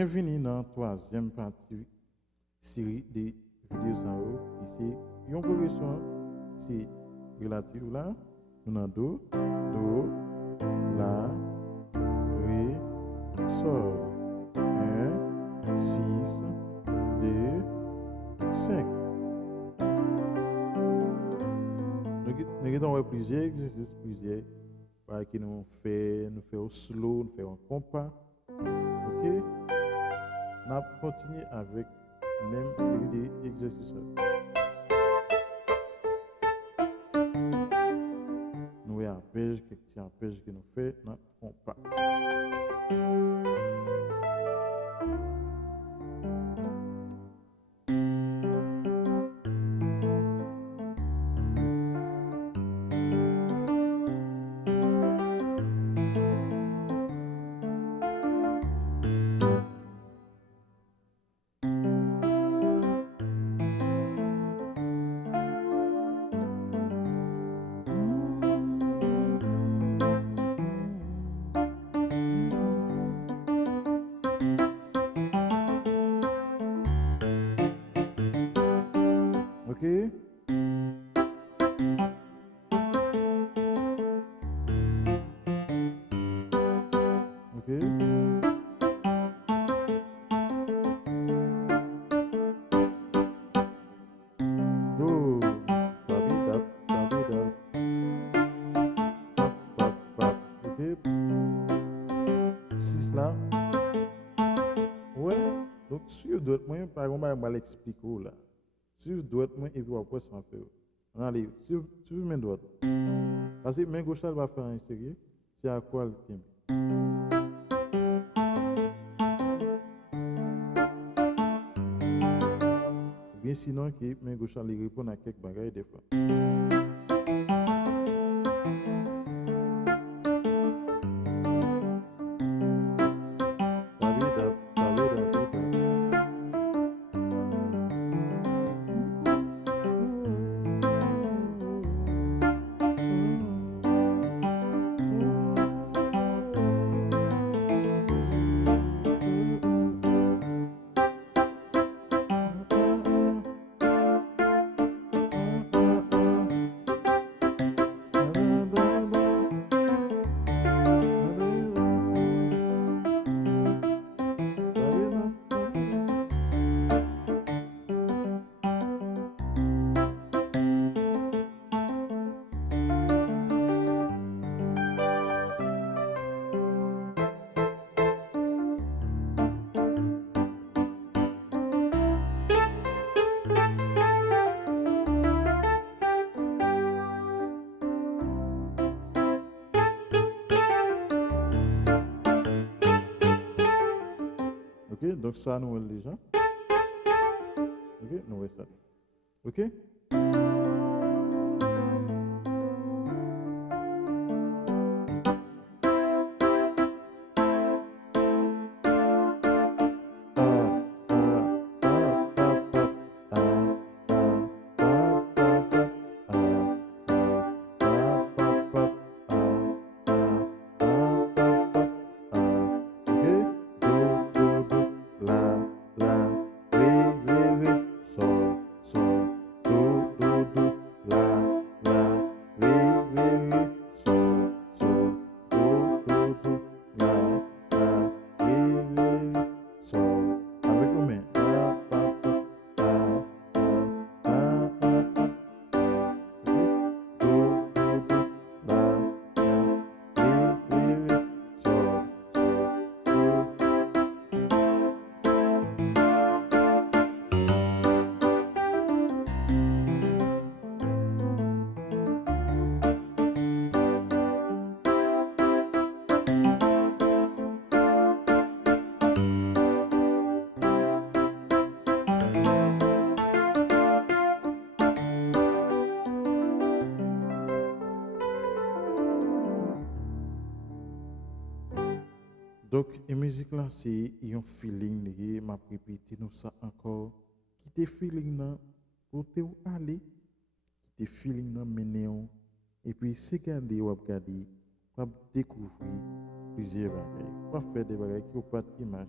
Bienvenue dans la troisième partie série de vidéos ça ici. Une progression c'est relative là, nous avons do, la, ré, sol. 1, 6, 2, 5. Nous avons plusieurs exercices, plusieurs qui nous fait au slow, nous fait un compas. Ok? On continue avec même série d'exercices. Nous avons quelques petits arpèges que nous fait dans le compas. Ok? Ok? Do, tabida, tabida. Bap, bap. Ok? 6 là. Ouais? Donc, sur d'autres moyens, par exemple, je vais l'expliquer là. Sur d'autres moyens, et puis après, ça va faire. Allez, sur main droite. Parce que main gauche, elle va faire un sérieux. C'est à quoi le thème? Bien sinon, qui main gauche, elle répond à quelques bagages des fois. Tabida, tabida, tabida. Ok, donc ça nous est déjà. Ok, nous est ça. Ok? Avec nos mains. Donc, la musique là, c'est un feeling, m'a répété nous ça encore. Qui te feeling là, côté où aller, qui te feeling là, mener et puis c'est garder ou découvrir plusieurs bagages. Pas faire des bagages qui n'ont pas d'image.